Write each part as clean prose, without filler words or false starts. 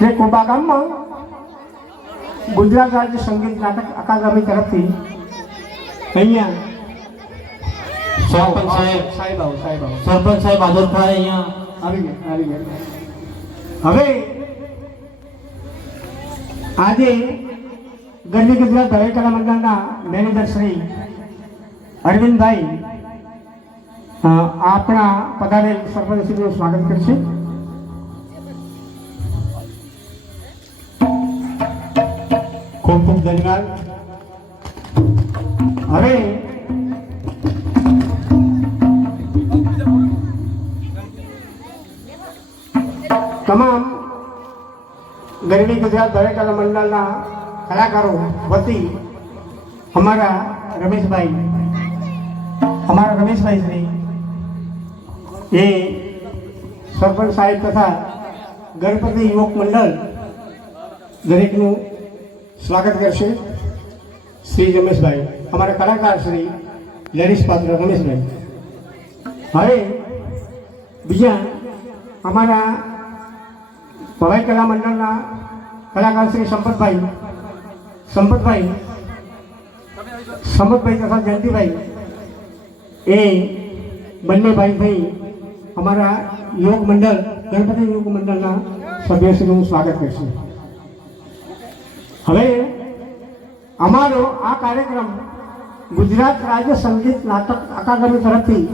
જે કોબા ગામમાં ગુજરાત રાજ્ય સંગીત નાટક અકાદમી તરફથી અહીંયા સરપંચ સાહેબ આદરભાઈ અહીંયા આવી ગયા હવે આજે ગરવી ગુજરાત ભાઈ કલા મંડળના મેનેજર શ્રી અરવિંદભાઈ આપણા પધારેલ સરપંચશ્રીનું સ્વાગત કરશે. ખૂબ ખૂબ ધન્યવાદ. હવે તમામ ગરવી ગુજરાત ભાઈ કલા મંડળના કલાકારો વતી અમારા રમેશભાઈ શ્રી એ સરપંચ સાહેબ તથા ગણપતિ યુવક મંડળ દરેકનું સ્વાગત કરશે. શ્રી રમેશભાઈ, અમારા કલાકાર શ્રી લેડીઝ પાત્ર રમેશભાઈ. હવે બીજા અમારા ભવાઈ કલા મંડળના કલાકાર શ્રી સંપતભાઈ તથા જયંતિભાઈ એ બંને ભાઈ અમારા યોગ મંડળ ગણપતિ યોગ મંડળના સભ્યશ્રીનું સ્વાગત કરશે. હવે અમારો આ કાર્યક્રમ ગુજરાત રાજ્ય સંગીત નાટક અકાદમી તરફથી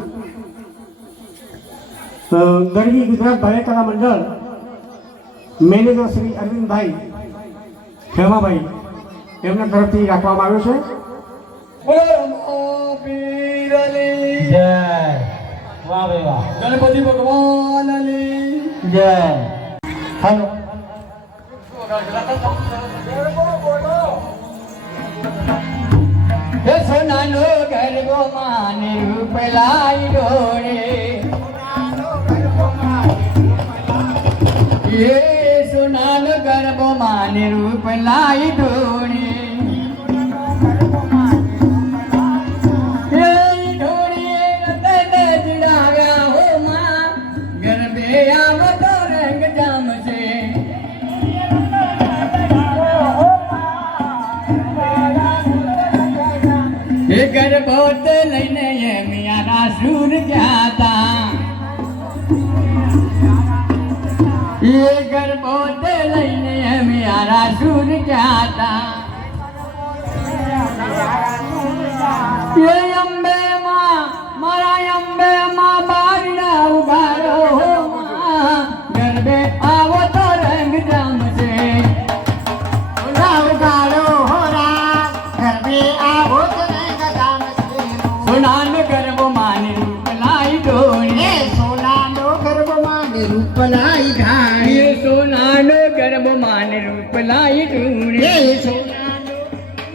ગરવી ગુજરાત ભાઈ કલા મંડળ મેનેજર શ્રી અરવિંદભાઈ ખેમાભાઈ એમના તરફથી રાખવામાં આવ્યો છે. જય વાહ ભાઈ વાહ. ગણપતિ ભગવાનની જય. હાલો સોનાનો ગરબો માને રૂપ લાઈ ડોળે એ સોનાનો ગરબો માને રૂપ લાઈ ડોળે ગરબોત લઈને મિયાના સુર જાતા એ ગરબોત લઈને મિયાના સુર જાતા એ અંબે માં મારા અંબે માં બારણા ઉગારો હો માં ગરબે આવો તો રંગ જામશે ઉગાડો હો રા ગરબે આવો સોનાનો ગરબો માને રૂપ લાઈ ડોળે સોનાનો ગરબો માને રૂપ લાઈ ઢાળી સોનાનો ગરબો માને રૂપ લાઈ ડોળે સોનાનો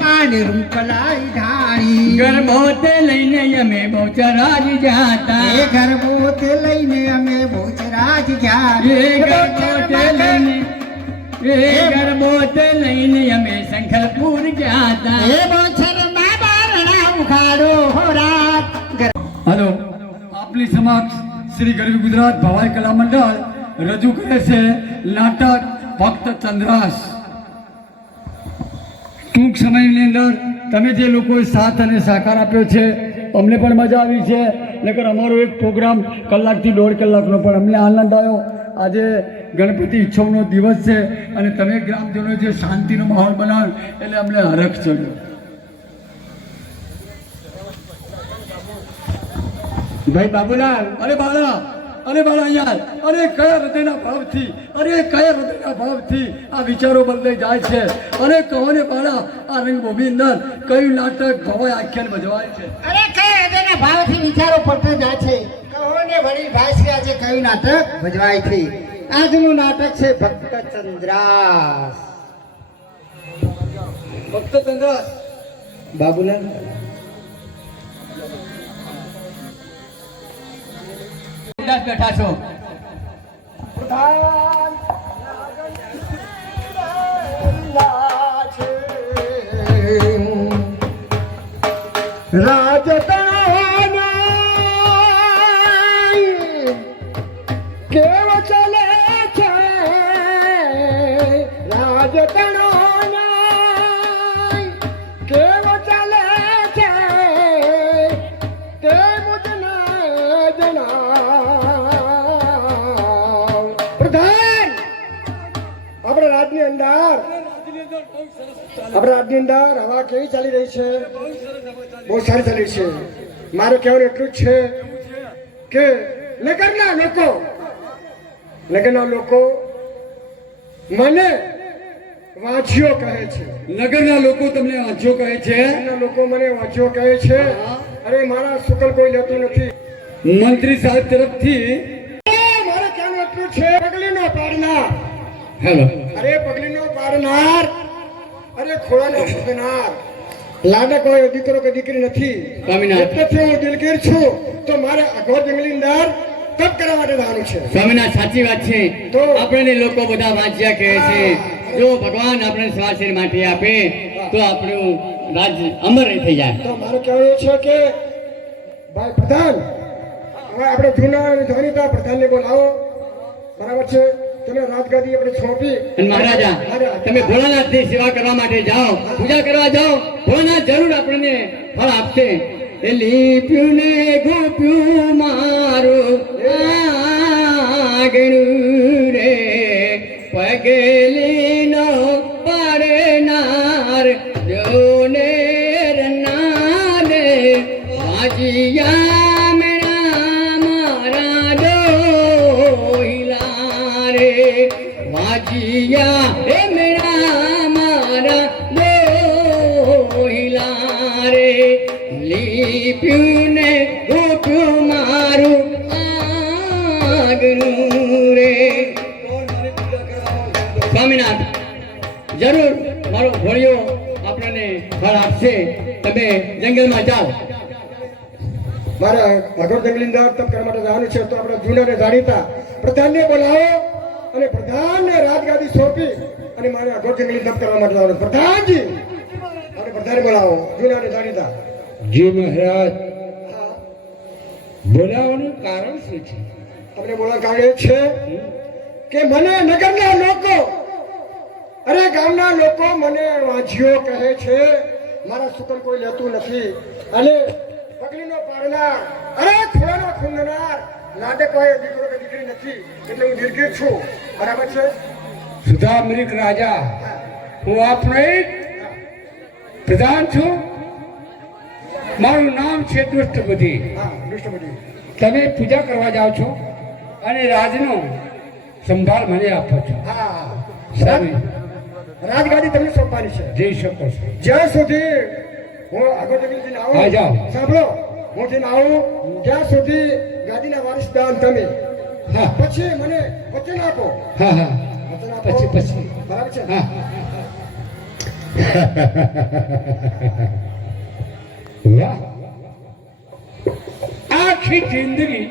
માને રૂપ લાઈ ઢાળી ગરબોતે લઈને અમે બહુચરાજ જાતા એ ગરબોતે લઈને અમે બહુચરાજ ગરબોતે લઈને અમે સંખલપુર જાતા એ બહુચર हेलो आपनी समक्ष श्री गरवी गुजरात भवाई कला मंडल रजू करे છે નાટક ભક્ત ચંદ્રાસ. ટૂંક સમયની અંદર તમે જે લોકોએ સાથ અને સહકાર આપ્યો છે અમને પણ મજા આવી છે. નકર અમારો એક પ્રોગ્રામ કલાકથી 1.5 કલાકનો પણ અમને આનંદ આવ્યો. આજે ગણપતિ ઉત્સવનો દિવસ છે અને તમે ગ્રામજનો જે શાંતિનો માહોલ બનાવ્યો એટલે અમને હરખ ચડ્યો. ભાઈ બાબુલાલ, અરે બાળા યાર, અરે કયા હૃદયના ભાવથી આ વિચારો બદલાઈ જાય છે. અરે કહો ને બાળા, આ રંગભૂમિ અંદર કયું નાટક ભવાઈ આખ્યાન ભજવાય છે? અરે કયા હૃદયના ભાવથી વિચારો પડતા જાય છે. કહો ને વડીલ ભાઈ શ્રી આજે કયું નાટક ભજવાય છે? આજનું નાટક છે ભક્ત ચંદ્રાસ. ભક્ત ચંદ્રાસ બાબુલાલ બેઠા છો. રાજધાન કેવો ચલે છે આજ તણો ન્યાય કેવો ચાલે છે તે મુજને જણાવ. પ્રધાન, આપણા રાજની અંદર હવા કેવી ચાલી રહી છે? બહુ સારી ચાલી છે. મારે કહેવાનું એટલું જ છે કે નગરના લોકો મને વાંચ્યો કહે છે. નગરના લોકો તમને વાંચ્યો કહે છે? નગરના લોકો મને વાંચ્યો કહે છે. અરે મારા શુકલ કોઈ લેતું નથી. મંત્રી સાહેબ તરફથી મારે કહેવાનું એટલું છે, પગલીનો પાડનાર, હેલો, અરે પગલીનો પાડનાર, અરે ખોળાનો ખોદનાર, લાડક હોય દીકરો કે દીકરી નથી. સ્વામિનાથ. એટલે હું દિલગીર છું તો મારે અઘોર જંગલની અંદર તપ કરવા માટે જવાનું છે. સ્વામિનાથ સાચી વાત છે. તો આપણે લોકો બધા વાંચ્યા કહે છે, જો ભગવાન આપણે સ્વાશીર માટે આપે તો આપણું રાજ અમર થઈ જાય. તો મારે કહેવું છે કે ભાઈ પ્રધાન, હવે આપણે જૂના અને જાણીતા પ્રધાનને બોલાવો, બરાબર છે? તમે રાજગાદી આપણે સોંપી અને મહારાજા તમે ભોળાનાથની સેવા કરવા માટે જાઓ, પૂજા કરવા જાઓ, ભોળાનાથ જરૂર આપણને ફળ આપશે. એ લીપ્યું ને ગોપ્યું મારું આગણું રે, પગલીનો પાડનાર જોને રનાદે, વાજિયા મેરા મારા દોહિલા રે, વાજિયા એ મેરા મારા દોહિલા રે, લીપ્યું ને ગોપ્યું મારું આગણું રે. સ્વામિનાથ જરૂર મારો ભોળિયો આપણને ફળ આપશે. તમે જંગલમાં જાઓ. મારે અઘોર જંગલની અંદર તપ કરવા માટે જવાનું છે. તો આપણે જૂના અને જાણીતા પ્રધાનને બોલાવો અને પ્રધાનને રાજગાદી સોંપી અને મારે અઘોર જંગલી તપ કરવા માટે જવાનું. પ્રધાનજી, આપણે પ્રધાનને બોલાવો, જૂના અને જાણીતા. જી મહારાજ, બોલાવવાનું કારણ શું છે? તમને બોલાવવાનું કારણ એ છે કે મને નગરના લોકો, અરે ગામના લોકો મને વાંચ્યો કહે છે. મારા શુકલ કોઈ લેતું નથી. અને પગલીનો પાડનાર, અરે ખોળાનો ખૂંદનાર, લાડક હોય દીકરો કે દીકરી નથી. એટલે હું દિલગીર છું, બરાબર છે? સુધામરીક રાજા, હું આપણો એક પ્રધાન છું. મારું નામ છે દુષ્ટબુદ્ધિ. હા, દુષ્ટબુદ્ધિ. તમે પૂજા કરવા જાઓ છો અને રાજનો સંભાળ મને આપો છો. હા, સ્વામી, રાજગાદી તમને સોંપવાની છે. જઈ શકો છો. જ્યાં સુધી હું આગળ જઈને હા, આવું, જાઓ. સાંભળો, હું જઈને આવું ત્યાં સુધી ગાદીના વારિસદાર તમે. હા પછી મને વચન આપો. હા હા, વચન આપો. પછી બરાબર છે? હા. વાહ, આખી જિંદગી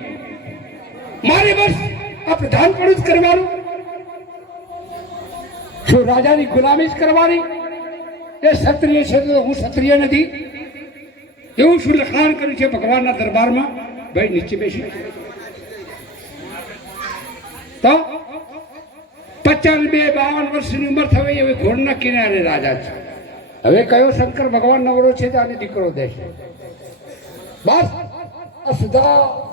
મારે બસ આ પ્રધાનપણું જ કરવાનું, શું રાજાની ગુલામી જ કરવાની? એ ક્ષત્રિય છે તો હું ક્ષત્રિય નથી એવું શું લખાણ કર્યું છે ભગવાનના દરબારમાં? ભાઈ નીચે બેસી તો 52-52 વર્ષની ઉંમર થવી એવી ઘોડના કિનારે રાજા છે. હવે કયો શંકર ભગવાન નવરો છે તો આને દીકરો દેશે. બસ આ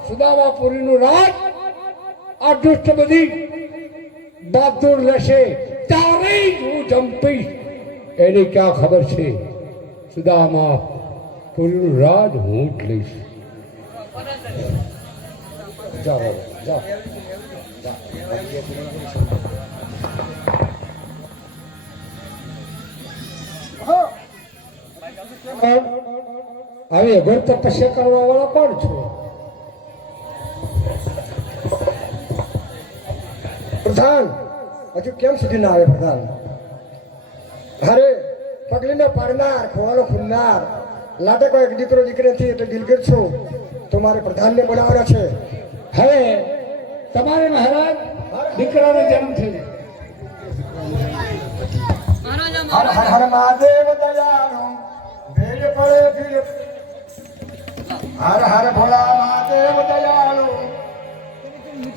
સુદામાપુરીનું રાજ આ દુષ્ટ બધી બહાદુર લેશે, તારે જ હું જંપીશ. એની ક્યાં ખબર છે? સુદામાપુરીનું રાજ હું જ લઈશ. જાઓ જાઓ. હવે અગર તપસ્યા કરવા વાળા કોણ છો? પ્રધાન હજુ કેમ સુધી ના આવે? પ્રધાન, અરે પગલીને પાડનાર, ખોવાનો ખૂંદનાર, લાડક હોય દીકરો દીકરી નથી. એટલે દિલગીર છું તો મારે પ્રધાનને બોલાવવાના છે. હવે તમારે મહારાજ દીકરાનો જન્મ થયો. હર હર હર મહાદેવ દયાળુ, ભેળ પડે ભીડ. હર હર ભોળા મહાદેવ દયાળુ.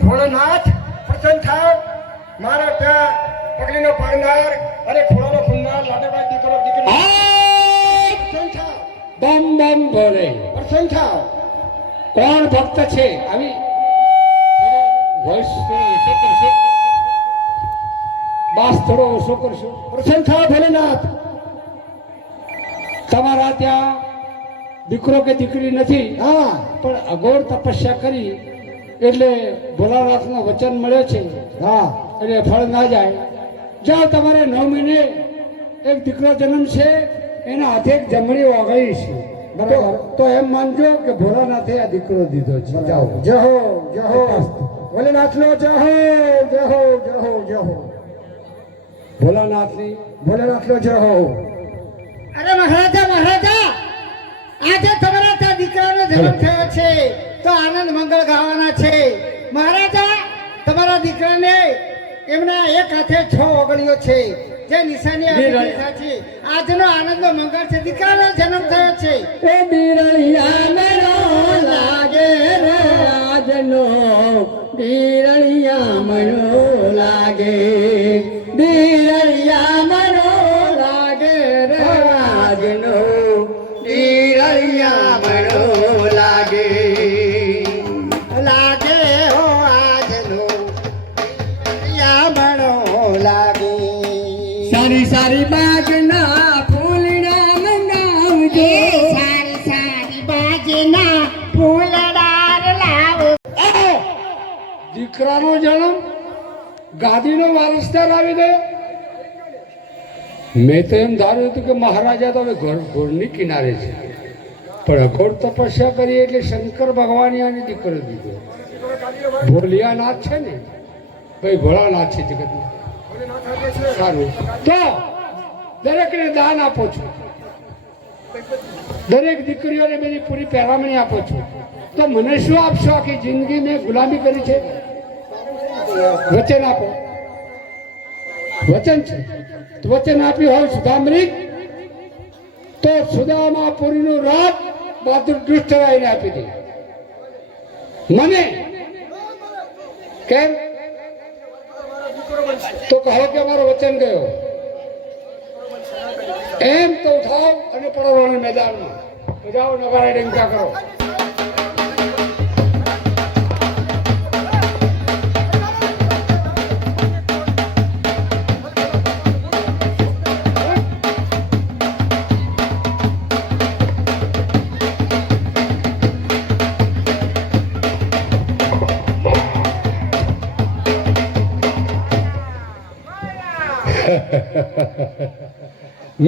ભોળાનાથ પ્રસન્ન થાવ. મારા ત્યાં પગલીનો પાડનાર, અરે ખોળાનો ખુલનાર, લાડેબાઈ દીકરો દીકરી. પ્રસન્ન થાવ, બમ બમ બોલે. પ્રસન્ન થાવ. કોણ ભક્ત છે? આવી વોઇસ ઓછો કરશો, બાસ થોડો ઓછો કરશો. પ્રસન્ન થાવ ભોલેનાથ. તમારા ત્યાં દીકરો કે દીકરી નથી, હા, પણ અઘોર તપસ્યા કરી એટલે ભોલાનાથનું વચન મળે છે, હા, એટલે ફળ ના જાય. જાઓ, તમારે 9 મહિને એક દીકરો જન્મ છે, એના હાથે એક જમણી ઓગળી છે. બરાબર. તો એમ માનજો કે ભોલાનાથે આ દીકરો દીધો છે. જાઓ. જય હો, જય હો. ભોલેનાથનો જય હો, જય હો, જય હો, જય હો. ભોલાનાથની ભોલેનાથનો જય હો. અરે મહારાજા મહારાજા, આજે તમારા ત્યાં દીકરાનો જન્મ થયો છે તો આનંદ મંગળ ગાવાના છે. મહારાજા, તમારા દીકરાને એમના એક હાથે 6 ઓગળીઓ છે, જે નિશાની આપી છે. આજનો આનંદ મંગળ છે, દીકરાનો જન્મ થયો છે. એ બિરળિયા મનો લાગે રે આજનો, બિરળિયા મનો લાગે, બિરળિયા મનો લાગે રે આજનો, બિરળિયા મનો લાગે. લાગે હો આજનો યામણો લાગે. સારી સારી બાગના ફૂલડા મંગાવજો, સારી સારી બાજના ફૂલડાર લાવો. દીકરાનો જન્મ, ગાદીનો વારસદાર આવી ગયો. મેં તો એમ ધાર્યું હતું કે મહારાજા તો હવે ઘોડની કિનારે છે, પણ અઘોર તપસ્યા કરી એટલે શંકર ભગવાને આને દીકરો દીધો. ભોલિયાનાથ છે ને ભાઈ, ભોળાનાથ છે જગતમાં. સારું, તો દરેકને દાન આપો છો, દરેક દીકરીઓને બધી પૂરી પહેરામણી આપો છો, તો મને શું આપશો? આખી જિંદગી મેં ગુલામી કરી છે. વચન આપો. વચન છે તો વચન આપ્યું હોય સુદામરીક, તો સુદામાપુરીનું રાજ બહાદુર દુષ્ટરાયને આપી દે. મને કેમ? તો કહો કે અમારો વચન ગયો. એમ તો ઉઠાવ અને પડવાના મેદાનમાં જાઓ, નગારા ડંકા કરો.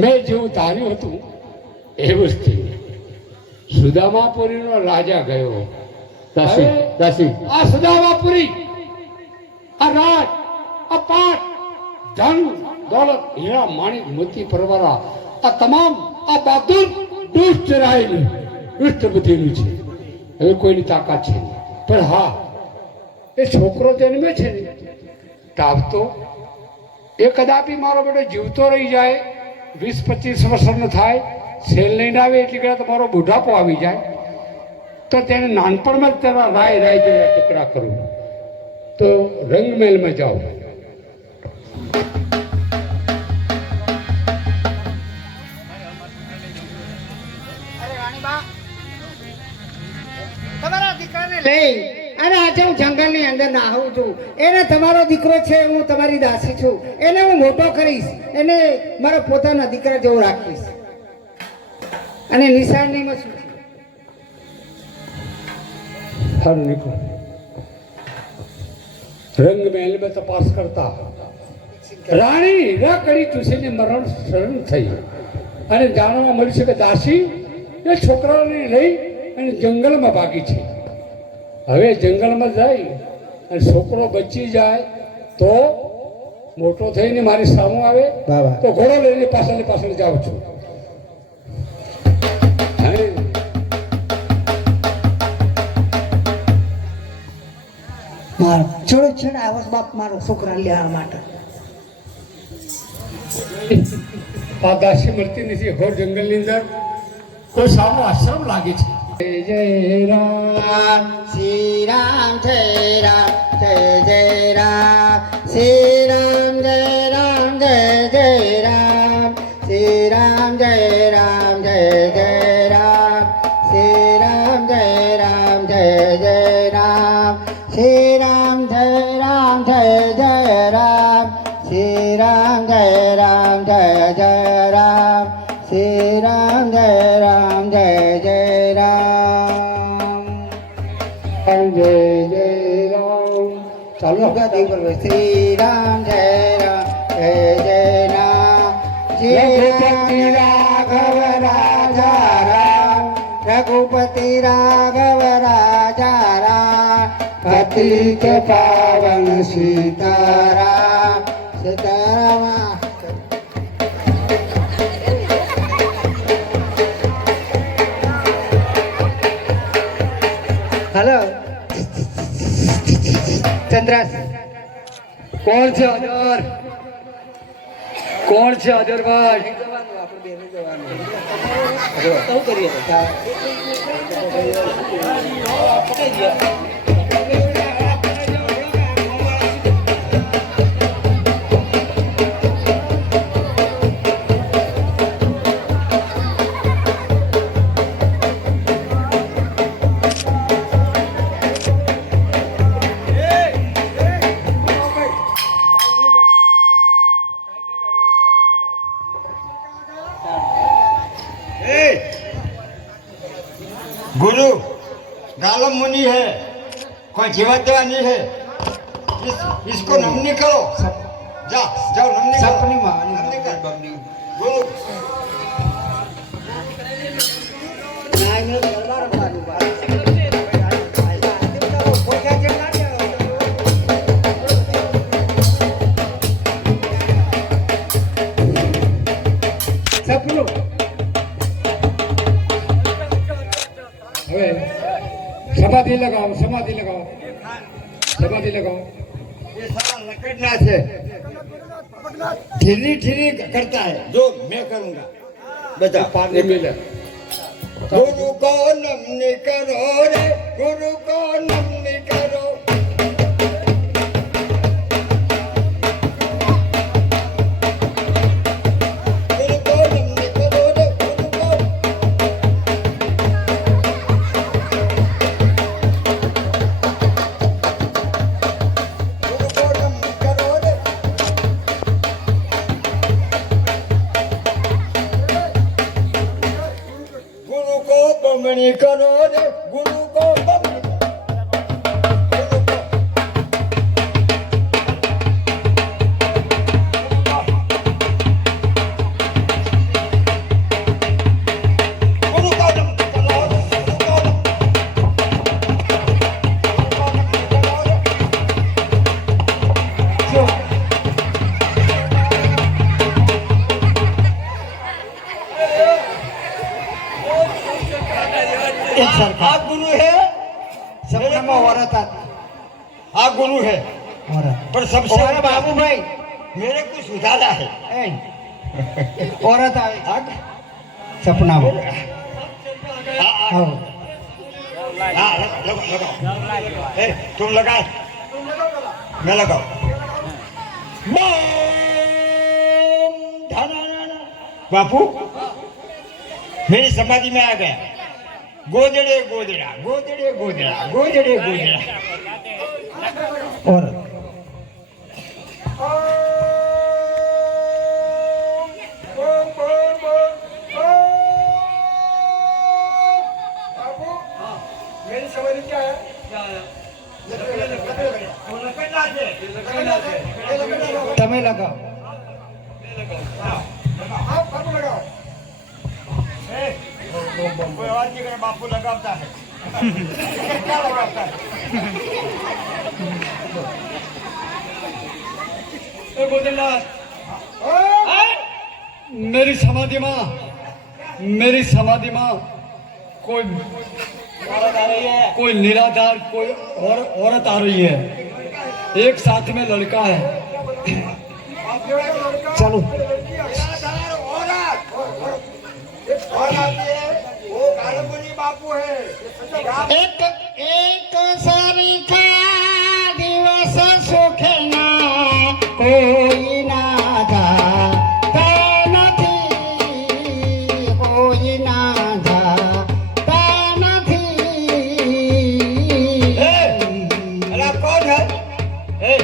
મેં જેવું ધાર્યું હતું એવું જ થયું. સુદામાપુરીનો રાજા ગયો. દાસી, હવે દાસી. આ સુદામાપુરી, આ રાજ, આ પાટ, ધન દોલત, હીરા માણિક મોતી પરવારા, આ તમામ આ બહાદુર દુષ્ટ રાયનું, દુષ્ટ બુદ્ધિનું છે. હવે કોઈની તાકાત છે નહીં. પણ હા, એ છોકરો જન્મે છે ને તાવતો, એ કદાપી મારો બેટો જીવતો રહી જાય, 20-25 વર્ષનો થાય, સેલ લઈને આવે એટલી કદાચ તો મારો બુઢાપો આવી જાય, તો તેને નાનપણમાં જ તેના રાય રાય જેવા ટુકડા કરું. તો રંગમહેલમાં જાઓ. તમારા દીકરાને લઈ અને આજે હું જંગલની અંદર નાહું છું. એને તમારો દીકરો છે, હું તમારી દાસી છું. એને હું મોટો કરીશ, એને મારા પોતાના દીકરા જેવો રાખીશ. અને નિશાનીમાં શું છે? સારું નીકળો. રંગમહેલમાં તપાસ કરતા રાણી હીરાકડી ચૂસીને મરણ શરણ થઈ અને જાણવા મળ્યું છે કે દાસી એ છોકરાઓને લઈ અને જંગલમાં ભાગી છે. હવે જંગલમાં જઈ અને છોકરો બચી જાય તો મોટો થઈને મારી સામે આવે તો ઘોડો લઈને પાછળ પાછળ જાઉં છું. છોડો છોડ આવસ બાપ મારો છોકરા લેવા માટે. આ દાસી મળતી નથી. ઘોર જંગલની અંદર કોઈ સારો આશ્રમ લાગે છે. જય રામ, શ્રી રામ જય રામ, જય જય રામ, શ્રી રામ જય રામ. जय राम श्री राम जय राम जय जय राम श्री राम जय राम जय जय राम जय जय राम चालू होगा देख बोलो श्री राम जय जय राम श्री राघव राजा राम रघुपति राघव राजा राम पतित पावन सीताराम सीताराम हेलो चंद्रास કોણ છે હાજર? કોણ છે હાજરભાઈ? गुरु गालम मुनि है, कोई जीवत नहीं है, इसको नमनी करो। जाओ नमनी करो। सपनी मां नमनी कर गुरु सपનું હવે સમાધિ લગાવો, સમાધિ લગાવો, સમાધિ લગાવો. ये सारा लकड़ना से धीरे धीरे करता है, जो मैं करूंगा। बता પાણી પી લે. गुरु को नमनी करो रे, गुरु को नमनी करो। गुरु को नमनी करो रे, गुरु को। गुरु को नमनी करो रे। गुरु को बमनी करो रे, गुरु को बमनी गुरु को नमनी करो रे, गुरु को एक सरखा आप गुरु है, સપનામાં વરત आप गुरु है, વરત पर सबसे ઓરે બાબુભાઈ मेरे को सुधारा है। એ વરત આવે સપનામાં આવો हाँ लगाओ। ए, तुम लगाए, मैं लगाओ। बापू मेरी समाधि में आ गया। गोदड़े गोदड़ा, गोदड़े गोदड़ा, गोदड़े गोदड़ा। વરત मेरी समझ क्या है? તમે લગાવો कोई और की तरह बापू लगाता है। क्या लगाता है? मेरी समाधिમાં कोई निराधार कोई औरत आ रही है, एक साथ में लड़का है. ચાલો बापू है। એક એક સરખા દિવસ સુખના કોઈ ના જાતા નથી, કોઈ ના જાતા નથી. अरे कौन है? ए,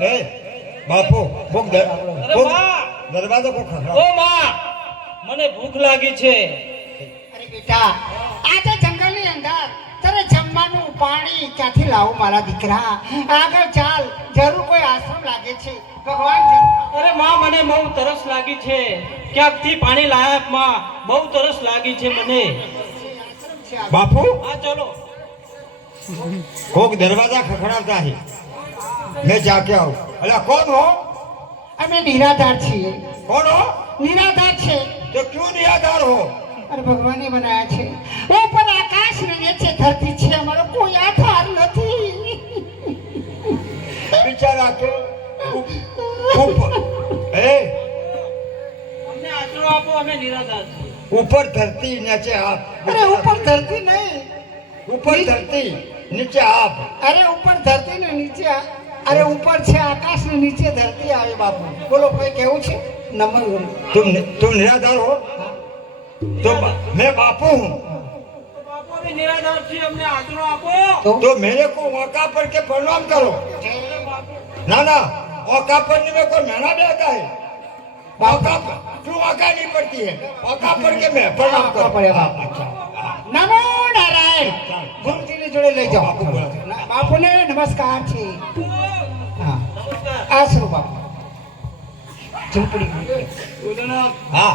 એ બાપુ કોક માં! દરવાજો કોક ઓ ખખડાવો. માં, મને ભૂખ લાગી છે. અરે બેટા આજે જંગલની અંદર તારે જમવાનું પાણી ક્યાંથી લાવું મારા દીકરા? આગળ ચાલ, જરૂર કોઈ આશ્રમ લાગે છે. ભગવાન અરે માં, મને બહુ તરસ લાગી છે. ક્યાંકથી પાણી લાયા માં, બહુ તરસ લાગી છે મને. બાપુ હા ચલો. કોક દરવાજા ખખડાવતા છે. મેં જાકે આવું. અલ્યા કોણ હો? અમે નિરાધાર છીએ. કોણ હો? નિરાધાર છે. તો ક્यों નિરાધાર હો? અરે ભગવાને બનાવ્યા છે. ઉપર આકાશ ને નીચે ધરતી છે. અમારો કોઈ આધાર નથી. બિચારા કે ઉપર એ અમને આશરો આપો, અમે નિરાધાર છીએ. ઉપર ધરતી નીચે આપ. અરે ઉપર ધરતી નહીં. ઉપર ધરતી નીચે આપ. અરે ઉપર ધરતી ને નીચે અરે ઉપર છે આકાશ ને નીચે ધરતી આવે બાપુ. બોલો કોઈ કેવું છે? નમન तुम निराधार हो? तो मैं बापू हूँ. બાપુ, અમે નિરાધાર છીએ, અમને આશરો આપો. तो मेरे को मौका पर के प्रणाम करो. ना ना, मौका पर नहीं, मेरे को महीना भी आता है. मौका पर क्यों मौका नहीं पड़ती है? मौका पर के मैं प्रणाम करो. પડે બાપુ. નમો નારાયણ. ગુરુજીને જોડે લઈ જાઓ. બાપુને નમસ્કાર છે. હા આશરો બાપુ. ઝૂંપડી हाँ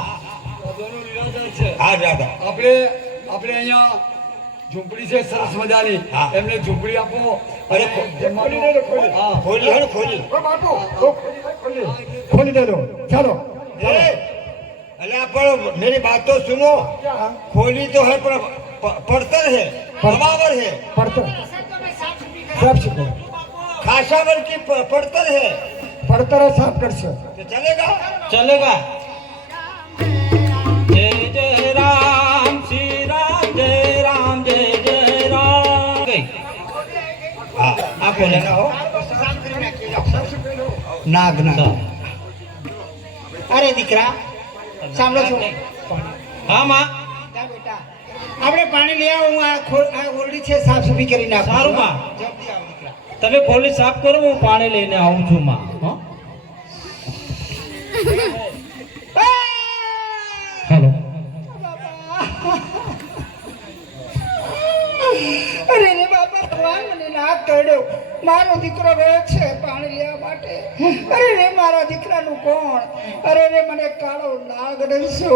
નિરાધાર છે. हाँ दादा. આપણે અહીંયા ઝૂંપડી છે સરસ મજાની. હા. એમને ઝૂંપડી આપો. અરે, જમવાનું- હા. खोली है ना खोली. બાપુ ખોલી દેજો. ચાલો अल्लाह पर मेरी बात तो सुनो. खोली तो है पर पड़तर है, हवावर है, પડતર સાફ શીખો. खासावर की पड़तर है. પડતર સાફ કરશે. तो चलेगा. ચલેગા. જય જય રામ, શ્રી રામ, જય રામ, જય જય રામ. ગઈ. हाँ આપો લે. નાગ નાગ. અરે દીકરા સાંભળો છો? હા માં. જા બેટા આપણે પાણી લઈ આવો. હું આ ઓરડી છે સાફ સુફી કરી નાખું. સારું માં. જલ્દી આવો દીકરા. તમે ખોલી સાફ કરો, હું પાણી લઈને આવું છું માં. હો? હેલો. અરે રે બાપા, ભગવાન મને ના કરડ્યો. મારો દીકરો ગયો છે પાણી લેવા માટે. અરે રે મારા દીકરાનું કોણ? અરે રે મને કાળો નાગ ડરશો.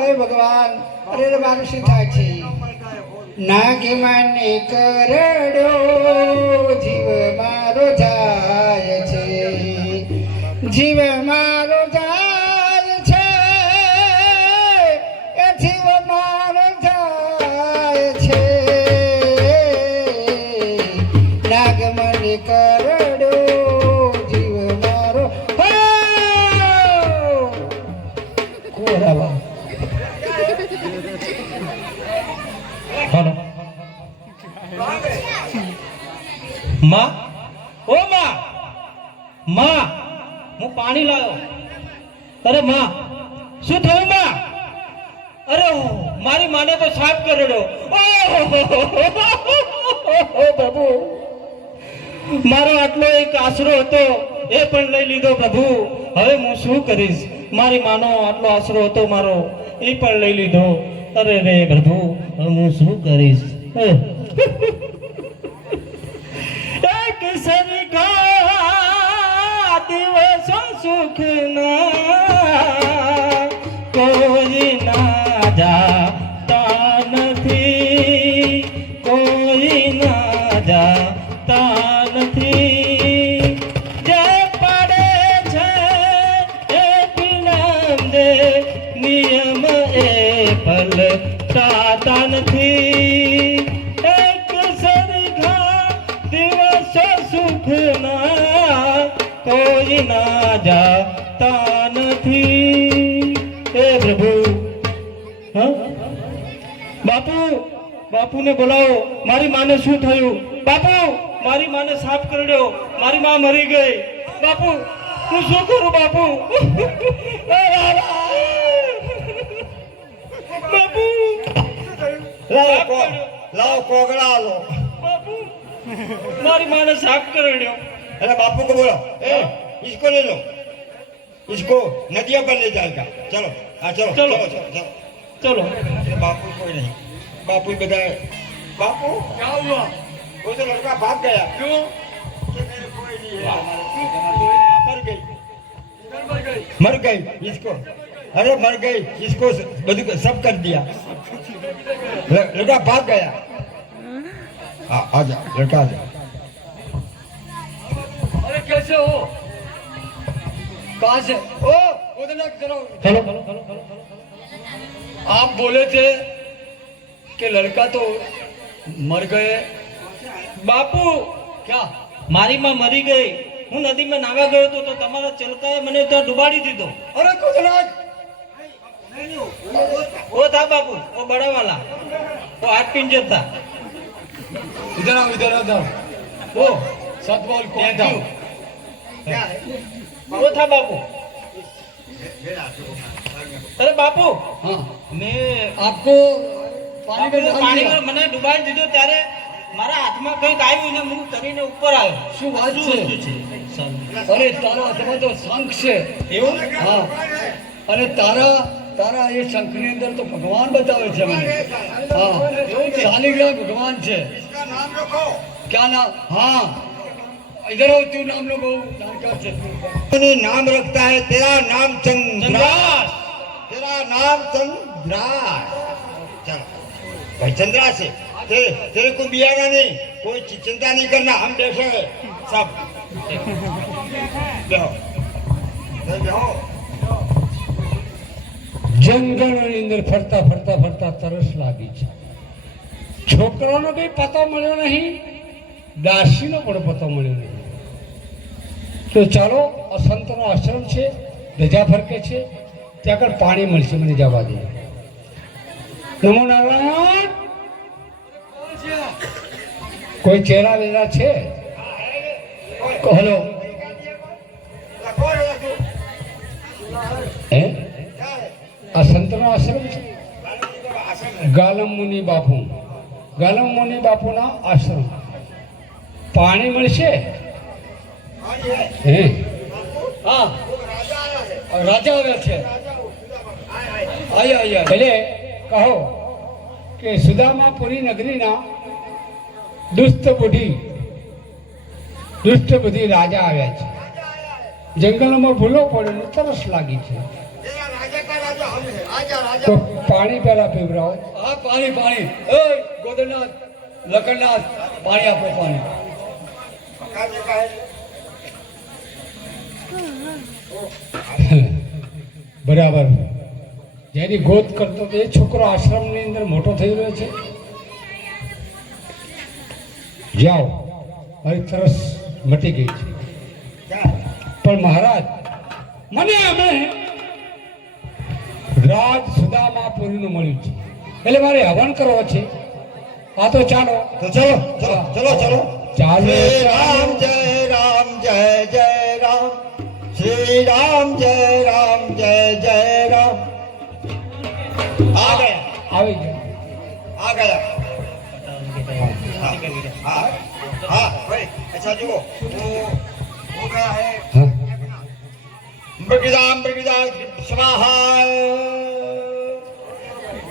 અરે ભગવાન, અરે રે મારું શું થાય છે? નાગ મને કરડ્યો, જીવ મારો જાય છે, જીવ મારો જાય છે, એ જીવ મારો જાય છે. નાગ મને કરડ્યો, જીવ મારો કોરાવા. હેલો. માં, ઓ માં, માં, હું પાણી લાવ્યો. અરે માં, શું થયું માં? અરે મારી માને તો સાફ કર્યો. પ્રભુ, મારો આટલો એક આશરો હતો, એ પણ લઈ લીધો પ્રભુ. હવે હું શું કરીશ? મારી માનો આટલો આશરો હતો મારો, એ પણ લઈ લીધો. અરે રે પ્રભુ, હવે હું શું કરીશ? એક સરખા દિવસો સુખના કોઈ ના જાતા નથી, કોઈ ના જાતા નથી. જે પડે છે એ પરિણામ દે, નિયમ એ પલટાતા નથી. એક સરખા દિવસો સુખના કોઈ ના જાતા નથી. હે પ્રભુ, હા બાપુ, બાપુને બોલાવો. મારી માને શું થયું? બાપુ, મારી માને સાફ કરડ્યો. મારી માં મરી ગઈ. બાપુ, હું શું કરું બાપુ? બાપુ, લાવો કોગળા લો. બાપુ, મારી માને સાફ કરડ્યો. अरे बापू को बोलो इसको ले लो, इसको नदियों पर ले जाएगा। चलो हाँ चलो चलो। चलो चलो चलो। चलो अरे बापू कोई नहीं, बापू ही बताए। बापू क्या हुआ? वो तो लड़का भाग गया। क्यों? कोई नहीं है मर गई, मर गई। मर गई इसको, अरे मर गई इसको, બધું सब कर दिया। लड़का भाग गया। आ जा लड़का आ जा। अरे कैसे हो? कहाँ से? ओ उधर चलो। चलो आप बोले थे कि लड़का तो मर गए। બાપુ क्या? મારી માં મરી ગઈ, હું નદીમાં નાવા ગયો હતો તો તમારા ચલકાએ મને ત્યાં ડુબાડી દીધો। अरे गुजरात वो था बापू, वो बड़ा वाला, वो 8 पिंजर था। इधर आओ, इधर आओ। वो सतवाल कौन था? वो था बापू। अरे बापू हाँ, मैं आपको पानी में डाल પાણી दिया। માં મને ડુબાડી દીધો ત્યારે મારા હાથમાં કંઈક આવ્યું ને હું તરીને ઉપર આવ્યો। શું વાત શું છે? વસ્તુ છે? અરે તારા હાથમાં તો શંખ છે। એવું? हाँ, अरे तारा तारा ये शंख ની અંદર તો ભગવાન બતાવે છે મને। हाँ, शालिग्राम भगवान છે। इसका नाम रखो। क्या नाम? हाँ, इधर आओ, तू नाम लो बहु जानकार છે तू। तूने नाम रखता है, तेरा नाम चंद्रास, ચંદ્રાસ। तेरा नाम चंद्रास। चल भाई चंद्रास है, तेरे को बियाना नहीं, कोई चिंता नहीं करना, हम देखेंगे सब। બેહો બેહો। જંગલની અંદર ફરતા ફરતા ફરતા તરસ લાગી છે। છોકરાનો કઈ પતો મળ્યો નહીં, દાસીનો પણ પતો મળ્યો નહીં। તો ચાલો આ સંતનો આશ્રમ છે, ધજા ફરકે છે, ત્યાં આગળ પાણી મળશે, મને જવા દે। નમો નારાયણ। કોઈ ચહેરા વેરા છે? હલો હે? આ સંતનો આશ્રમ છે, ગાલમ મુનિ બાપુ, ગાલમ મુનિ બાપુના આશ્રમ। પાણી મળશે? હે? હા, રાજા આવ્યા છે। આયા ભલે કહો કે સુદામાપુરી નગરીના દુષ્ટ બુદ્ધિ રાજા આવ્યા છે। જંગલમાં ભૂલો પડ્યો ને તરસ લાગી છે, तेरा राजा का राजा हम है। आजा राजा। તો પાણી પહેલા પીવડાવો। હા, પાણી પાણી। એ ગોદરનાથ, લખનનાથ, પાણી આપો, પાણી। का देखा है? બરાબર, જેની ગોદ કરતો એ છોકરો આશ્રમની અંદર મોટો થઈ રહ્યો છે। જાઓ, મારી તરસ મટી ગઈ છે। क्या? પણ મહારાજ, મને અમે રાજ સુદામાપુરીનું મળ્યું છે, એટલે મારે હવન કરવો છે। આ તો ચાલો तो चलो चलो चलो चलो। ચાલો श्री राम जय राम जय जय राम, श्री राम जय राम जय जय राम। आ गया આવી ગયા। आ गया। हाँ हाँ भाई अच्छा जो वो हो गया है। હા, मृगिदा स्वाहा।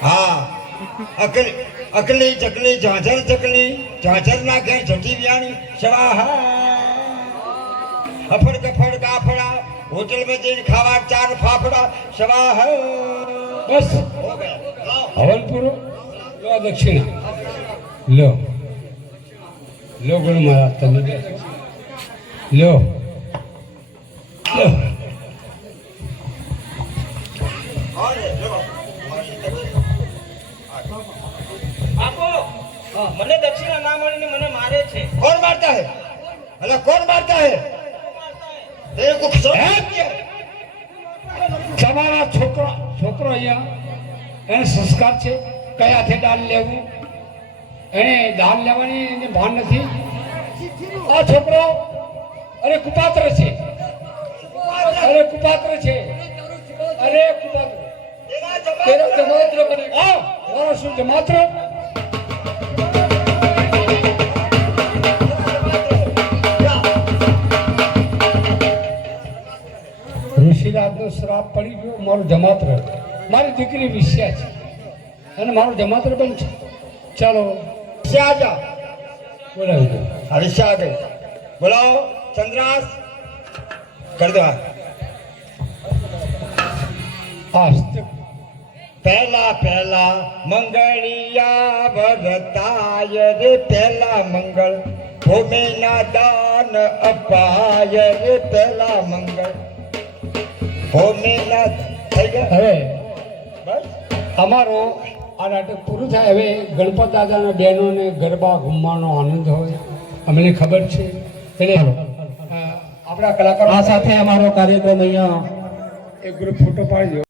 हाँ अकली चकली झांझर चकली, झांझर ना कहे झटी बियानी स्वाहा। अफड़ कफड़ काफड़ा, होटल में जैन खावा 4 फाफड़ा स्वाहा। બસ हो गया। लाओ। હવન પૂરો। લો આ દક્ષિણા, લો લો ગુરુ મહારાજ, તમે લો લો। और ये लो। બાપુ મને દક્ષિણા ના મળીને મને મારે છે। कौन मारता है? अरे कौन मारता है? तेरे को समझ क्या? તમારા છોકરો અહીંયા એને સંસ્કાર છે, કઈ હાથે દાન લેવું, એને દાન લેવાની એને ભાન નથી। આ છોકરો અરે કુપાત્ર છે, અરે કુપાત્ર છે, અરે કુપાત્ર। તેરો જમાત્ર બને। મારો શું જમાત્ર? આશીર્વાદનો શ્રાપ પડી ગયો. મારું જમાત્ર, મારી દીકરી વિશ્યા છે અને મારું જમાત્ર પણ છે. ચાલો શ્યા જા બોલાવી દો. હરીશા આ ગઈ. બોલાવો ચંદ્રાસ કરી દો. આસ્તક પહેલા પહેલા મંગળિયા વરતાય રે, પહેલા મંગળ ભૂમિના દાન અપાય રે, પહેલા મંગળ ભૂમિના થઈ ગયા. હવે બસ અમારો આ નાટક પૂરું થાય. હવે ગણપત દાદાના બહેનોને ગરબા ઘૂમવાનો આનંદ હોય, અમને ખબર છે. એટલે આપણા કલાકારો આ સાથે અમારો કાર્યક્રમ અહીંયા એક ગ્રુપ ફોટો પાડી દો.